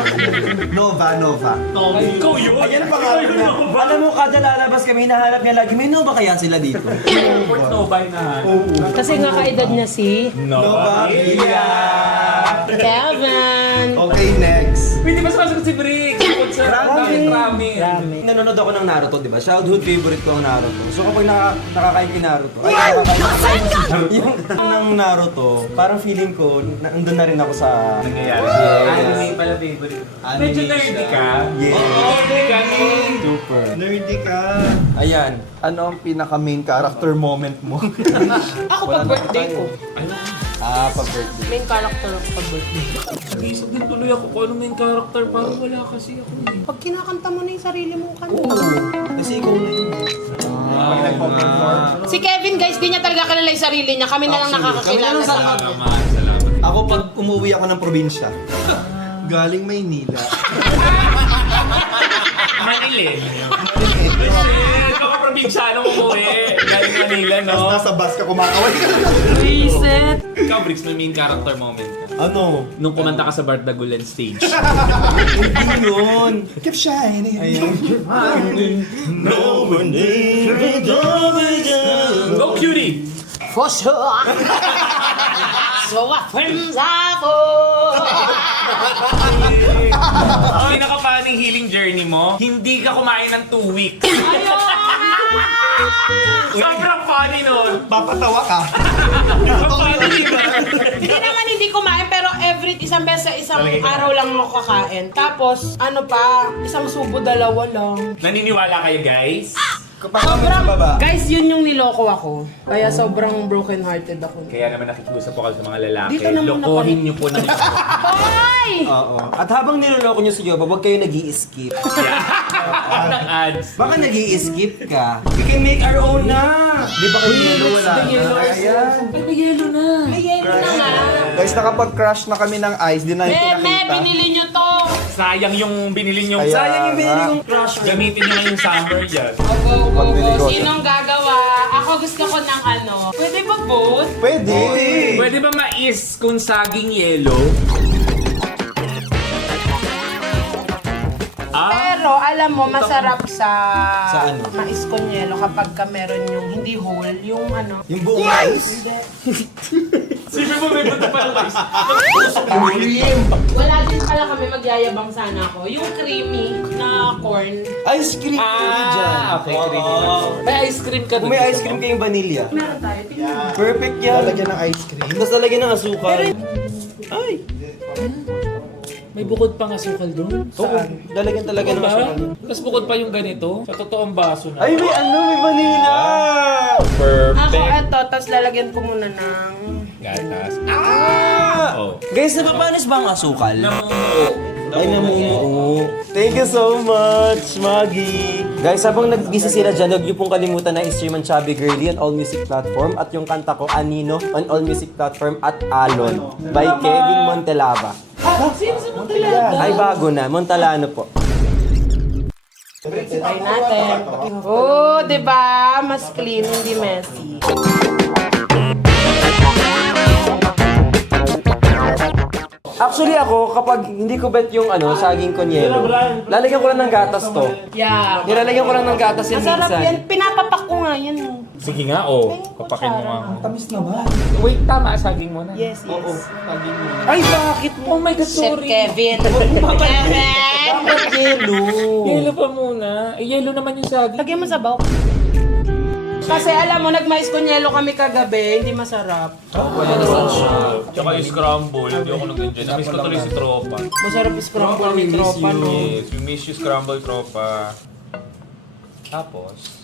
Nova. Ikaw yun? Ayan pa nga. Alam mo, kada lalabas kami, hinahanap niya lagi, may Nova kaya sila dito? Comfort Nova na. Kasi nga kaedad niya si Nova. Kevin. Okay, next. Hindi ba sumasagot si Brick? Bukod sa ramen. Nanonood ako ng Naruto, di ba? Childhood favorite ko ang Naruto. So kapag nakakain ko yung Naruto, yung ng Naruto, parang feeling ko, nandun na rin ako sa... Nangyayari. Anime pala favorite. Medyo nerdy ka. Yes. Nerdy ka ni... Super. Nerdy ka. Ayan. Ano ang pinaka main character moment mo? Ako pag birthday ko. Pa-birthday. Main character ako pag birthday. Nag-iisip din tuloy ako kung ano main character. Parang wala kasi ako eh. Pag kinakanta mo na yung sarili mong kanta. Kasi ikaw na yun. Pag nag-perform. Si Kevin guys, di niya talaga kilala yung sarili niya. Kami na lang nakakakilala sa kanya. Salamat. Ako pag umuwi ako ng probinsya. Galing Maynila. Manilin. Ikaw ka probinsyano umuwi. Galing Manila, no? Nasa bus ka kumakaway ka. Reset. Ikaw, Briggs, may main character moment ka. Ano? Nung kumanta ka sa Bardagulan stage. Hindi yun. Keep shining. No one Go, cutie! For sure. So what friends are for? Ang pinaka-funny healing journey mo, hindi ka kumain ng 2 weeks. Sobrang funny nun. Papatawa ka. Funny, di ba? Hindi naman hindi kumain pero every isang beses sa isang araw lang ako kakain. Tapos ano pa, isang subo dalawa lang. Naniniwala kayo, guys? Sobrang... Guys, yun yung niloko ako. Kaya sobrang broken hearted ako. Kaya naman nakikiusap po kayo sa mga lalaki. Di ka naman Lokohin niyo po ng Hoy! Oo. At habang niloloko nyo si Yoba, huwag kayo nag-i-skip. ng ads. Baka nag-i-skip ka. We can make our own na. Di ba kayo yellow wala? Ayan. Pero may yelo na. May yelo na nga. Guys, nakapag-crush na kami ng ice. Di na yung pinakita. binili nyo to. Sayang yung binili niyo. Kaya Sayang yung binili nga. kong crush. Gamitin niyo ngayong summer dyan. Pagnegosyo. Sinong gagawa? Ako gusto ko ng ano. Pwede ba both? Pwede. Pwede ba mais kung saging yelo? Pero alam mo, masarap sa Sa ano? mais con yelo kapag ka meron yung hindi whole, yung ano. Yung buong rice. Hindi. Sige mo, may punta pa lang guys. Wala din pala kami magyayabang sana ako. Yung creamy na corn. Ice cream kami dyan. Okay, creamy. May ice cream ka Kung may ice cream kayong vanilla. Meron tayo. Tingnan. Perfect yan. Lalagyan ng ice cream. Tapos lalagyan ng asukal. Ay! May bukod pang asukal doon. Oo, lalagyan talaga ng asukal. Tapos bukod pa yung ganito, sa totoong baso na. Ay, may vanilla! Ako Perfect. eto, tapos lalagyan ko muna ng... Gatas. Oh. Guys, napapanis ba ang asukal? Namumuo. Ay, namumuo. Thank you so much, Maggie. Guys, habang nag-busy sila dyan, huwag niyo pong kalimutan na i-stream ang Chubby Girly on all music platform at yung kanta ko, Anino, on all music platform at Alon by Kevin Montelava. Sino sa Montalano? Ay, bago na. Montalano po. Try natin. Oh, di ba? Mas clean, hindi messy. Actually ako, kapag hindi ko bet yung saging konyelo, lalagyan ko lang ng gatas to. Yeah. Nilalagyan ko lang ng gatas yan Masarap minsan. yan. Pinapapak ko nga yan. Sige nga, kapakin mo nga. Tamis na ba? Wait, tama. Saging mo na. Yes, yes. Ay, bakit? Oh my God, Chef sorry. Kevin. Kevin! Bakit yelo? Yelo pa muna. Yelo naman yung saging. Lagyan mo sabaw. Kasi alam mo, nag-mais konyelo kami kagabi, hindi masarap. Tsaka yung scramble. Hindi ako nag-enjoy. Namiss ko tuloy si Tropa. Masarap yung scramble ni tropa, no? Yes, we miss you scramble, Tropa. Tapos,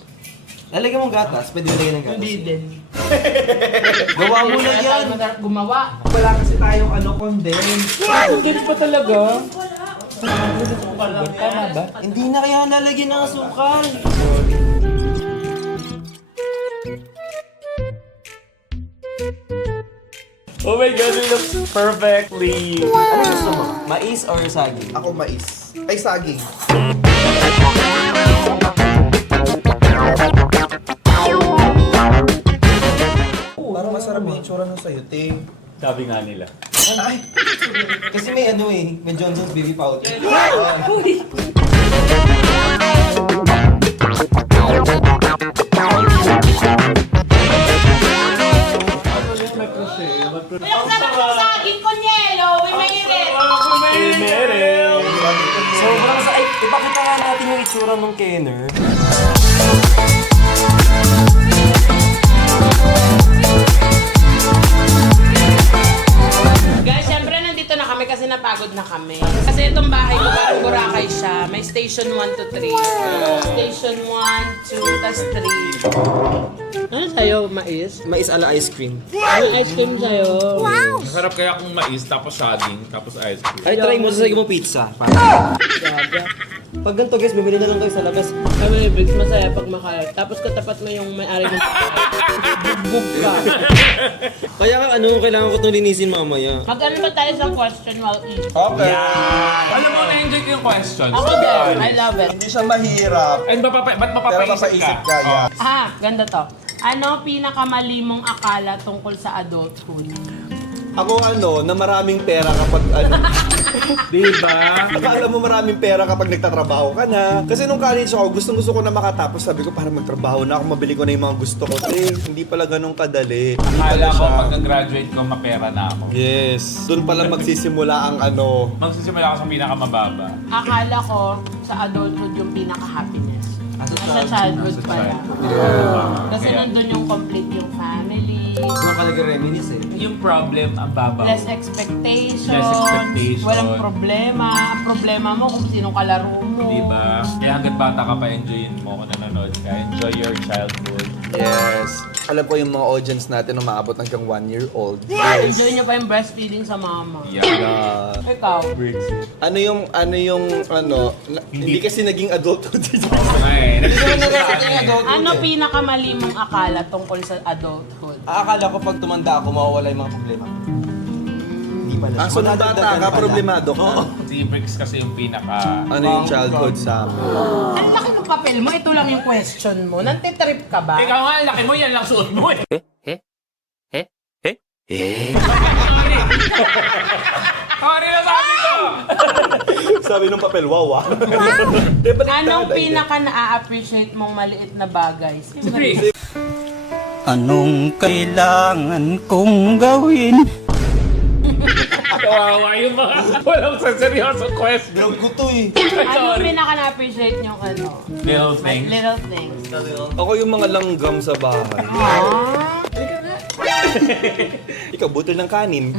Lalagyan mong gatas? Pwede lagyan ng gatas. Hindi din. Gawa mo na yan! Masarap gumawa. Wala kasi tayong condense. ang galing pa talaga. Tama ba? Hindi na kaya lalagyan ng asukal. Oh my God, it looks perfectly. Ano gusto mo? Mais or saging? Ako mais. Ay, saging. Parang masarap yung itsura ng sayo, te. Sabi nga nila. Kasi may may Johnson's baby powder. Yung sarap ng saging konyelo, we made it! Sobrang sa... Ay, ipakita nga natin yung itsura ng Kenner. Guys, syempre nandito na kami kasi napagod na kami. Kasi itong bahay ko parang Boracay siya. May station 1 to 3. Station 1, 2, tas 3. Ano sa'yo, mais? Mais ala ice cream. Ano ice cream sa'yo? Masarap kaya kung mais, tapos saging, tapos ice cream. Ay, try mo, sasagin mo pizza. Pag ganito guys, bibili na lang kayo sa labas. Kami, Briggs, masaya pag makalat. Tapos katapat mo yung may-ari ng bugbog ka. Kaya kailangan ko itong linisin mamaya. Mag-ano ba tayo sa question while eating? Okay. Alam mo, na-enjoy ko yung questions. Ako din, I love it. Hindi siya mahirap. And ba't Pero mapapaisip mapaisip ka? ka, yeah. Ah, ganda to. Ano pinakamali mong akala tungkol sa adulthood? Ako na maraming pera kapag Diba? Akala mo maraming pera kapag nagtatrabaho ka na. Kasi nung college ako, gusto ko na makatapos. Sabi ko, para magtrabaho na ako, mabili ko na yung mga gusto ko. Hindi pala ganun kadali. Hindi Akala pala ko siya. pag nag-graduate ko, mapera na ako. Yes. Doon pala magsisimula ang Magsisimula ako sa pinakamababa. Akala ko sa adulthood yung pinaka-happiness. Sa childhood pala. Kasi Kaya, nandun yung complete yung family, Mga talaga reminis yung problem, ang baba. less expectations, Less expectation. walang problema. Ang problema mo kung sinong kalaro mo. Diba? Kaya hanggat bata ka pa, enjoyin mo kung nanonood ka. Enjoy your childhood. Yes. Alam po yung mga audience natin na maabot hanggang 1 year old. Enjoy nyo pa yung breastfeeding sa mama. Yeah. Ikaw? Hindi kasi naging adulthood. Okay. Ano pinakamali mong akala tungkol sa adulthood? Akala ko pag tumanda ako, mawawala yung mga problema. Hindi pala. So nung bata ka, problemado ka. Si Bricks kasi yung pinaka... Ano yung childhood sa amin? Ang laki ng papel mo, ito lang yung question mo. Nantitrip ka ba? Ikaw nga, laki mo, yan lang suot mo eh. Sorry na sabi ko! Sabi ng papel, wow. Anong pinaka na-appreciate mong maliit na bagay? Si Bricks. Anong kailangan kong gawin? Kawawa yung mga walang sa seryosong question. Grab ko to eh. Anong pinaka na-appreciate yung Little things. Little things. Ako yung mga langgam sa bahay. Ah. Ikaw, butol ng kanin.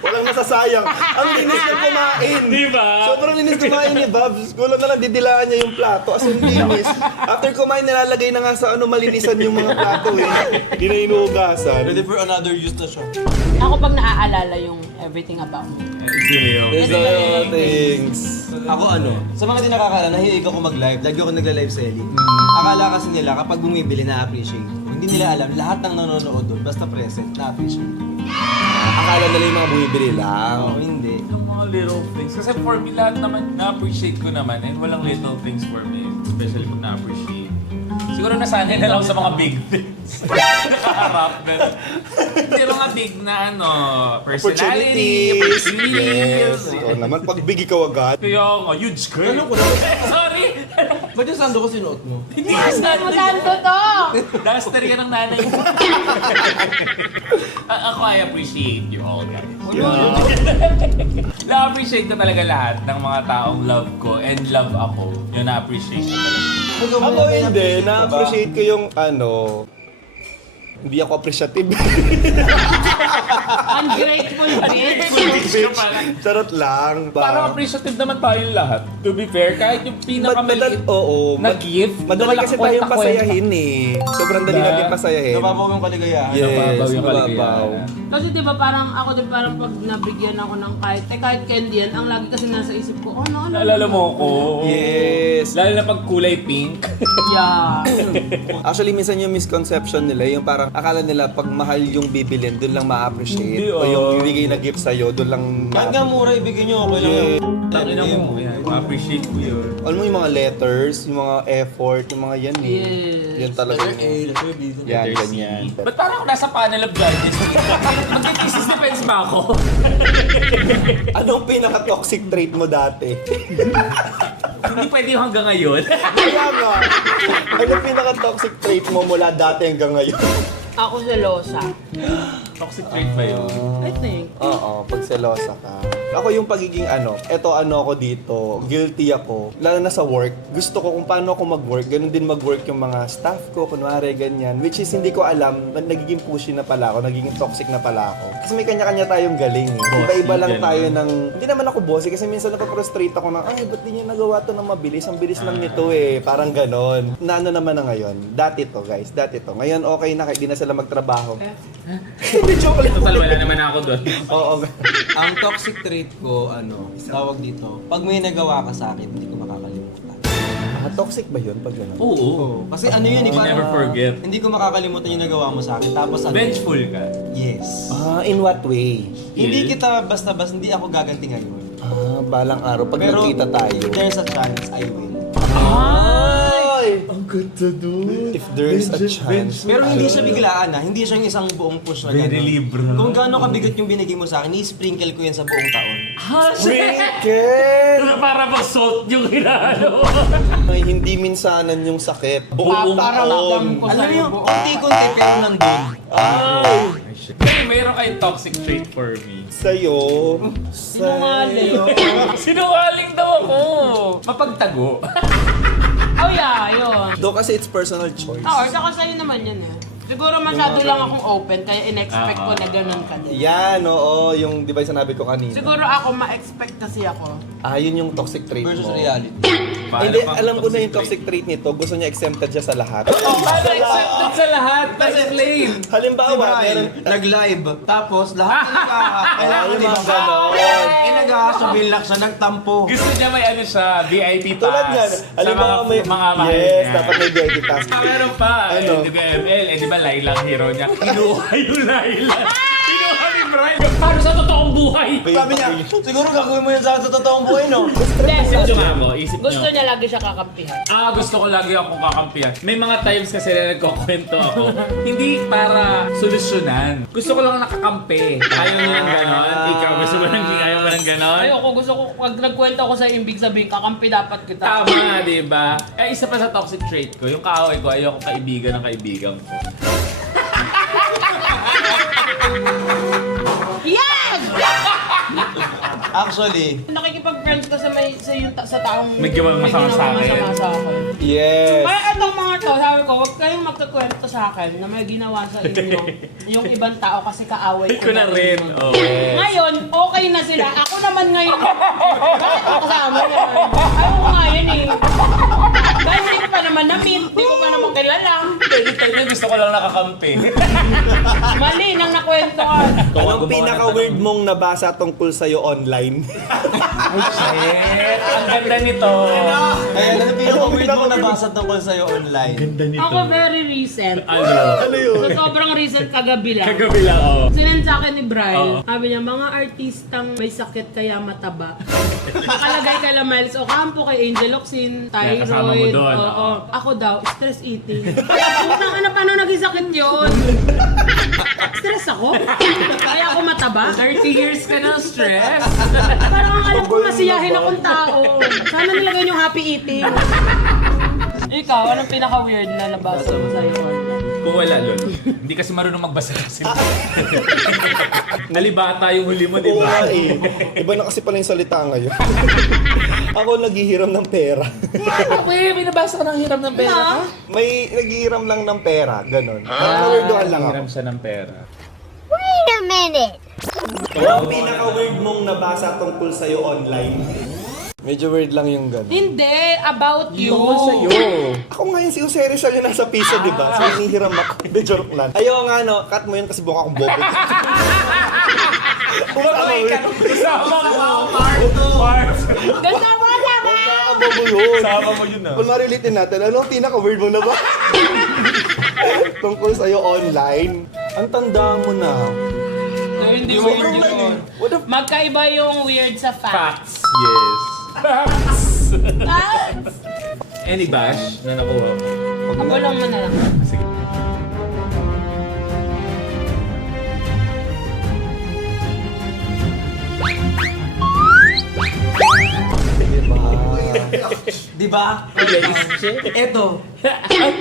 Walang nasasayang. Ang linis na kumain. Diba? Sobrang linis kumain ni Babs. Kulang na lang didilaan niya yung plato. As in, linis. After kumain, nilalagay na nga sa malinisan yung mga plato eh. Hindi na inuugasan. Ready for another use na siya. Ako pag naaalala yung everything about me. There's a lot of things. Ako sa mga di nakakala, nahilig ako mag-live. Lagi ako nagla-live sa Ellie. Akala kasi nila kapag bumibili na-appreciate. Hindi nila alam, lahat ng nanonood doon, basta present, na-appreciate. Akala nila yung mga bumibili lang. Hindi. Yung mga little things. Kasi for me, lahat naman na-appreciate ko naman. And walang little things for me. Especially kung na-appreciate. Siguro nasanay na lang sa mga big things. Nakaharap. Pero mga big na personality, opportunities. Yes. Ikaw naman, pag big ikaw agad. Kaya nga, huge girl. Sorry! Ba't yung sando ko sinuot mo? Hindi ka sando. Sando to! Duster ka ng nanay mo. Ako, I appreciate you all, guys. Na-appreciate ko talaga lahat ng mga taong love ko and love ako. Yung na-appreciate ko talaga. Ako hindi, na-appreciate ko yung hindi ako appreciative. Ungrateful bitch! Bitch. Charot lang. Parang appreciative naman tayong lahat. To be fair, kahit yung pinakamaliit Oo. na gift, Madali kasi tayong pasayahin eh. Sobrang dali natin pasayahin. Napapaw yung kaligayahan. Yes, Nababaw yung nababaw. kaligayahan. Kasi di ba parang ako din parang pag nabigyan ako ng kahit candy yan, ang lagi kasi nasa isip ko, ano? Naalala mo ko. Yes. Lalo na pag kulay pink. Yeah. Actually, minsan yung misconception nila, yung parang akala nila pag mahal yung bibilin, doon lang ma-appreciate. Hindi, O yung bibigay na gift sa'yo, doon lang Kahit nga mura, ibigay nyo, okay lang yun. Tangina mo. Ma-appreciate ko yun. Alam mo yung mga letters, yung mga effort, yung mga yan eh. Yes. Yan talaga. letter B. Yan, Letter C. ganyan. Ba't parang ako nasa panel of judges? Magka-thesis defense ba ako? Anong pinaka-toxic trait mo dati? Hindi pwede yung hanggang ngayon. Kaya nga. Anong pinaka-toxic trait mo mula dati hanggang ngayon? Ako selosa. Toxic trait ba yun? I think. Oo, pag selosa ka. Ako yung pagiging eto ako dito, guilty ako. Lalo na sa work, gusto ko kung paano ako mag-work, ganun din mag-work yung mga staff ko, kunwari ganyan. Which is hindi ko alam, nagiging pushy na pala ako, nagiging toxic na pala ako. Kasi may kanya-kanya tayong galing eh. Iba-iba lang ganun. tayo ng, hindi naman ako bossy kasi minsan napaprostrate ako ng, ay, ba't di niya nagawa to ng mabilis? Ang bilis lang nito eh. Parang ganon. Na ano naman na ngayon? Dati to guys, dati to. Ngayon okay na, kahit di na sila magtrabaho. Joke lang. Total, wala naman ako doon. Oo. Ang toxic trait ko, tawag dito, pag may nagawa ka sa akin, hindi ko makakalimutan. Toxic ba yun pag gano'n? Oo. Kasi yun, You never forget. Hindi ko makakalimutan yung nagawa mo sa akin. Tapos Vengeful ka. Yes. In what way? Hindi kita basta-basta, hindi ako gaganti ngayon. Balang araw, pag Pero nagkita tayo. if there's a chance, I will. Ay! Ang ganda doon. If there's a chance. Pero hindi siya biglaan hindi siya yung isang buong push na Very gano'n. libro. Kung gaano kabigat yung binigay mo sa akin, i-sprinkle ko yan sa buong taon. Sprinkle! Para ba salt yung hinalo? Ay, hindi minsanan yung sakit. Buong Paparamdam taon. ko Alam sa'yo niyo, buong. konti-konti pero nandun. Ay! Pero mayroon kayong toxic trait for me. Sa'yo. Sinungaling. Sinungaling daw ako. Mapagtago. Oh yeah, yun. Do kasi it's personal choice. Or saka sa'yo naman yan eh. Siguro masyado lang akong open, kaya in-expect ko na ganun ka din. Yan, oo. Yung di ba yung sanabi ko kanina. Siguro ako, ma-expect kasi ako. Yun yung toxic trait Versus mo. reality. Hindi, alam ko na yung toxic trait nito. Gusto niya exempted siya sa lahat. Paano accepted sa lahat? Pa-explain. Halimbawa, meron... nag-live, tapos lahat kailangan yung di mga ba? ganon. Nag-subilak siya, nagtampo. Gusto niya may siya, VIP pass. Tulad nga, halimbawa may... mga mahal Yes, niya. dapat may VIP pass. Meron pa. Ano? Di ba ML? Di ba Laila ang hero niya? Kinuha yung Laila. Kinuha ni Brian. Paano sa totoong buhay? Sabi niya, siguro gagawin mo yun sa totoong buhay, no? Isip nyo nga mo, isip nyo. Gusto niya lagi siya kakampihan. Gusto ko lagi akong kakampihan. May mga times kasi na nagkukwento ako. Hindi para solusyonan. Gusto ko lang nakakampi. Ayaw nyo ng ganon. Ikaw, gusto mo nang ayaw mo ng ganon? Ayoko, gusto ko, pag nagkwento ako sa ibig sabihin, kakampi dapat kita. Tama, di ba? Isa pa sa toxic trait ko, yung kaaway ko, ayoko kaibigan ng kaibigan ko. Yes! Actually, Nakikipag-friends ka sa taong May gawang masama sa akin. masama sa akin. Yes. Kaya itong mga to, sabi ko, huwag kayong magkakwento sa akin na may ginawa sa inyo yung ibang tao kasi kaaway Ko na rin. yun. Oh. Ngayon, okay na sila. Ako naman ngayon, bakit ako kasama yan? Ayaw ko nga yun eh. Dahil hindi ko pa naman na-meet, hindi ko pa naman kilala. Anytime na gusto ko lang nakakampi. Mali nang nakwentuhan. Anong pinaka-weird mong nabasa tungkol sa'yo online? Shit! Ang ganda nito. kaya ano pinaka-weird mo nabasa tungkol sa'yo online? Ako very recent. Ano yun? So, sobrang recent kagabi lang. Kagabi lang, oh. Sinend sa akin ni Brian. Oo. Sabi niya, mga artistang may sakit kaya mataba. Nakalagay kala Miles Ocampo, kay Angel Locsin, Yeah, kasama mo Thyroid. doon. Oo. Ako daw, stress eating. Putang ano, paano naging sakit yun? Stress ako? Kaya ako mataba? 30 years ka ng stress. Parang ang alam ko masiyahin akong tao. Sana nilagay yung happy eating. Ikaw, anong pinaka-weird na nabasa mo sa iyo? Kung wala, Lol. Hindi kasi marunong magbasa kasi. Nalibata yung huli mo, di Oo ba? nga eh. Iba na kasi pala yung salita ngayon. Ako naghihiram ng pera. Ako eh, binabasa ka ng hiram ng pera. May naghihiram lang ng pera, ganon. Nakaka-weirdohan lang ako. Hiram siya ng pera. Wait a minute. Anong pinaka-weird mong nabasa tungkol sa'yo online? Medyo weird lang yung ganon. Hindi, about you. Ako nga yung si Jose Rizal yung nasa piso, di ba? So, hinihiram ako. Hindi, joke lang. Ayaw nga, no. Cut mo yun kasi buka akong bobo. Kasama ka, Mark. Ganda mo na ba? Bobo yun. Kasama mo yun, ah. Kung marilitin natin, ano ang pinaka-weird mo na ba? Tungkol sa'yo online. Ang tanda mo na. Ay, hindi mo Sobrang yun. What the Magkaiba yung weird sa facts. Facts. Yes. Facts. Facts? Any bash na nakuha mo? Pagulong mo na lang. Sige. Di ba? Eto.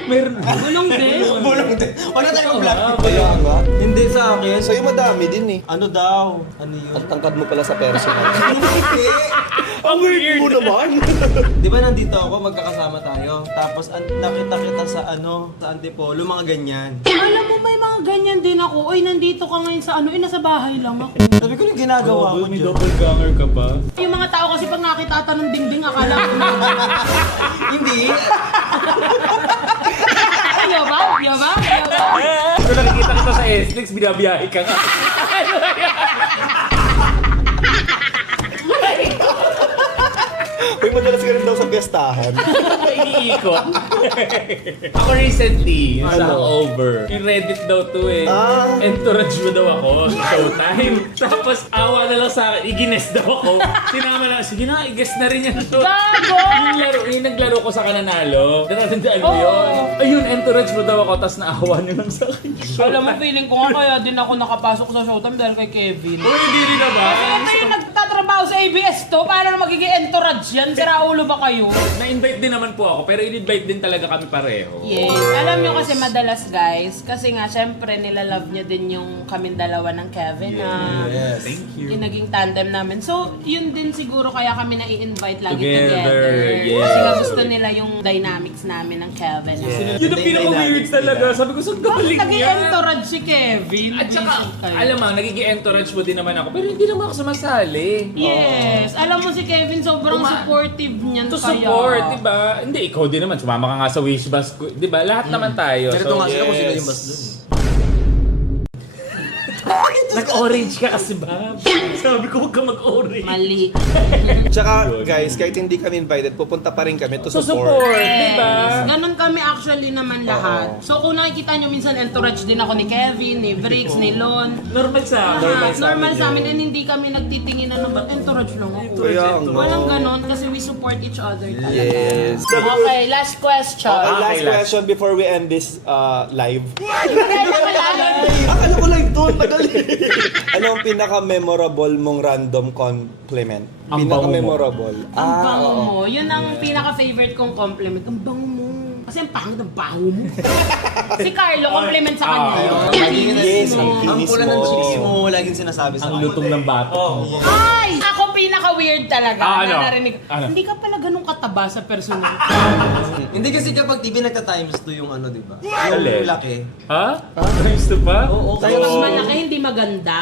Meron. Gulong din. Bulong din. Wala tayong vlog. Kaya nga. Hindi sa akin. Sa'yo madami din eh. Ano daw? Ano yun? Ang tangkad mo pala sa personal. Hindi. Ang weird mo naman. Di ba nandito ako, magkakasama tayo. Tapos nakita kita sa Antipolo, mga ganyan. Alam mo, may mga ganyan din ako. Oy, nandito ka ngayon sa nasa bahay lang ako. Sabi ko yung ginagawa ko May dyan. doppelganger ka pa? Yung mga tao kasi pag nakita ata ng dingding, akala ko na. Hindi. Ayaw ba? Ayaw ba? Ayaw ba? Kung nakikita kita sa SLEX, binabiyahe ka nga. Uy, madalas ka rin daw sa piestahan. Iniikot. Ako recently, yung sa Over. Yung Reddit daw to eh. Ah. Entourage mo daw ako sa Showtime. Tapos awa na lang sa akin, i-guess daw ako. Sinama lang, sige na, i-guess na rin yan. Gago! Yung naglaro ko sa kananalo. Natatandaan mo Oo. yun? Ayun, entourage mo daw ako, tapos naawa niyo lang sa akin. Alam mo, feeling ko nga kaya din ako nakapasok sa Showtime dahil kay Kevin. Uy, hindi rin na ba? Ano yung nagtatrabaho sa ABS to? Paano na magiging entourage yan? Sira ulo ba kayo? Na-invite din naman po ako, pero in-invite din talaga kami pareho. Yes. Alam nyo kasi madalas guys, kasi nga syempre nilalove niya din yung kaming dalawa ng Kevin na Thank you. yung naging tandem namin. So, yun din siguro kaya kami na-i-invite lagi Together, together. yes. Kasi nga gusto nila yung dynamics namin ng Kevin. Yun ang pinaka-weird talaga. Sabi ko, saan galing yan? Nag-entourage si Kevin. At saka, Visit kayo. alam mo, nagiging entourage mo din naman ako, pero hindi naman ako sumasali. Yes. Alam mo si Kevin sobrang supportive niyan To kaya. support, di ba? Hindi, ikaw din naman. Sumama ka nga sa wish bus ko. Di ba? Lahat naman tayo. Ganito nga sila kung sino yung bus dun. Nag-orange ka kasi ba? Sabi ko, huwag ka mag-orange. Mali. Tsaka, guys, kahit hindi kami invited, pupunta pa rin kami to To support. support, di ba? Ganon kami actually naman lahat. So kung nakikita nyo minsan entourage din ako ni Kevin, ni Briggs, ni Lon. Normal sa akin. Lahat. Normal sa amin and hindi kami nagtitingin na ba't entourage lang ako. Kaya nga. Walang ganon kasi we support each other talaga. Yes. Okay, last question. Okay, last Okay, last. question before we end this live. Akala Akala ko live to, tagal. Ano ang pinaka-memorable mong random compliment? Ang bango mo. Pinaka-memorable. Ang bango oo. mo. Yun ang pinaka-favorite kong compliment. Ang bango mo. Kasi ang pangit ng baho mo. Si Carlo, compliment sa kanya. Ang Yes, kinis mo. ang Ang kinis pula mo. ng cheeks mo, laging sinasabi sa Ang akin. lutong ng bato. Ay! Ako pinaka-weird talaga Ano? na narinig. Ano? Hindi ka pala ganun kataba sa personal. Hindi kasi kapag TV nagka-times 2 yung ano, di ba? Alin? Yung laki. Ha? Gusto pa? Oo. Tapos malaki, hindi maganda.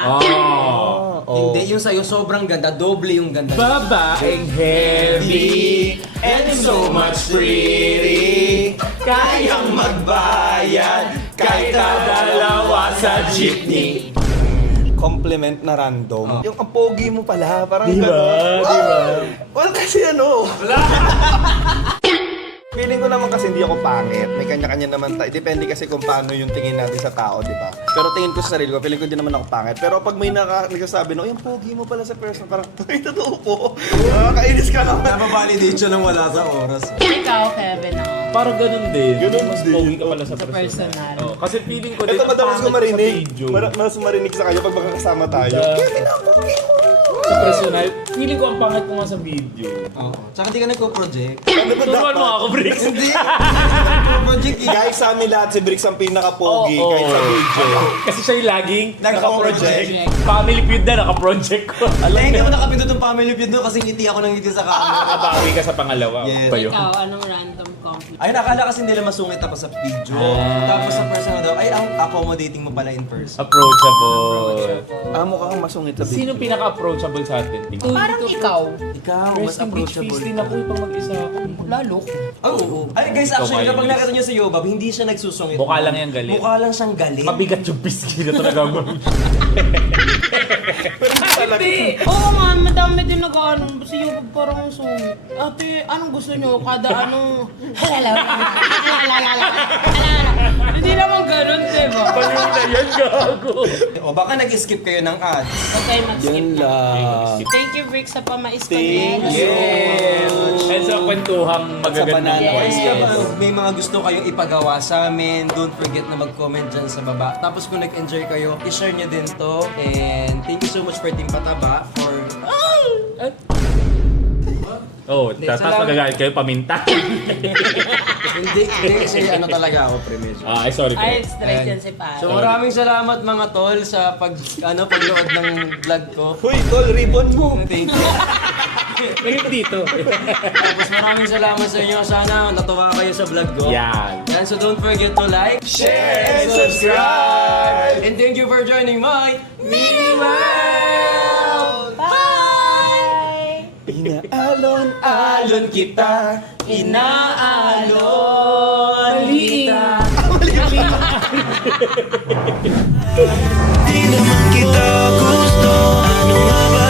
Oh. Hindi, yung sa'yo sobrang ganda. Doble yung ganda. Babaeng heavy and so much pretty. Kayang magbayad kahit dalawa sa jeepney. Compliment na random. Yung ang pogi mo pala, parang Diba? gano'n. Well, kasi ano. Feeling ko naman kasi hindi ako pangit. May kanya-kanya naman tayo. Depende kasi kung paano yung tingin natin sa tao, di ba? Pero tingin ko sa sarili ko, feeling ko din naman ako pangit. Pero pag may nagsasabi, no, yung pogi mo pala sa person, parang, ay, totoo po. Nakakainis ka naman. Napavalidate siya nang wala sa oras. Ikaw, Kevin, Parang ganun din. Ganun Mas din. pogi ka pala sa personal. personal. Oh, kasi feeling ko din, Ito madalas ko ang pangit marinig. sa video. Mas marinig sa kanya pag magkakasama tayo. Sa- Kevin, ang pogi mo. Sa personal, feeling ko ang pangit ko nga sa video. Oo. Tsaka hindi ka nagpo-project. Ano ba Turuan mo dapat? ako, Briggs. Hindi! Nagpo-project eh. Guys, sa amin lahat, si Bricks ang pinaka-pogi Oo. kahit sa video. Kasi siya yung laging Naka-project. Family feud na, naka-project ko. Alam, hindi ako nakapindot ng family feud doon kasi ngiti ako ng ngiti sa camera. Nakabawi ka sa pangalawa. Yes. Ba yun? Ikaw, anong random compliment? Ay, nakala kasi nila masungit ako sa video. Tapos sa personal daw, ay, ang accommodating mo pala in person. Approachable. Mukha kang masungit sa Sino pinaka-approachable sa atin? Parang ikaw. Ikaw, mas Resting beach approachable. feasting ako pag mag-isa ako. Lalo. Oo. Ay, guys, actually, Ikaw, kapag Kyle. nakita nyo si Yobab, hindi siya nagsusungit. Mukha lang yan galit. Mukha lang siyang galit. Mabigat yung biscuit na talaga mo. Hindi! Oo nga, madami din nag-ano. Si Yobab parang sungit. Ate, anong gusto nyo? Kada ano... Hindi naman ganun, diba? Baliw na yan, gago. O baka nag-skip kayo ng ads. Okay, mag-skip na. Thank you, Vic, sa pamais-connect. Yes! And sa kwentuhang magaganda. Guys, kapag may mga gusto kayong ipagawa sa amin, don't forget na mag-comment dyan sa baba. Tapos kung nag-enjoy kayo, i-share nyo din to. And thank you so much for Team Pataba for... Oh, tapos magagalit kayo paminta. hindi, kasi ano talaga ako, premise. Ay, sorry po. Ay, straight yan si Pat. So maraming salamat mga tol sa pagload ng vlog ko. Hoy, tol, ribbon mo. Thank you. Ngayon dito. Tapos maraming salamat sa inyo. Sana natuwa kayo sa vlog ko. Yan. Yan, so don't forget to like, Share and subscribe. and thank you for joining my Mini World! Bye! Inaalon-alon kita. Inaalon kita. Di naman kita gusto. Ano nga ba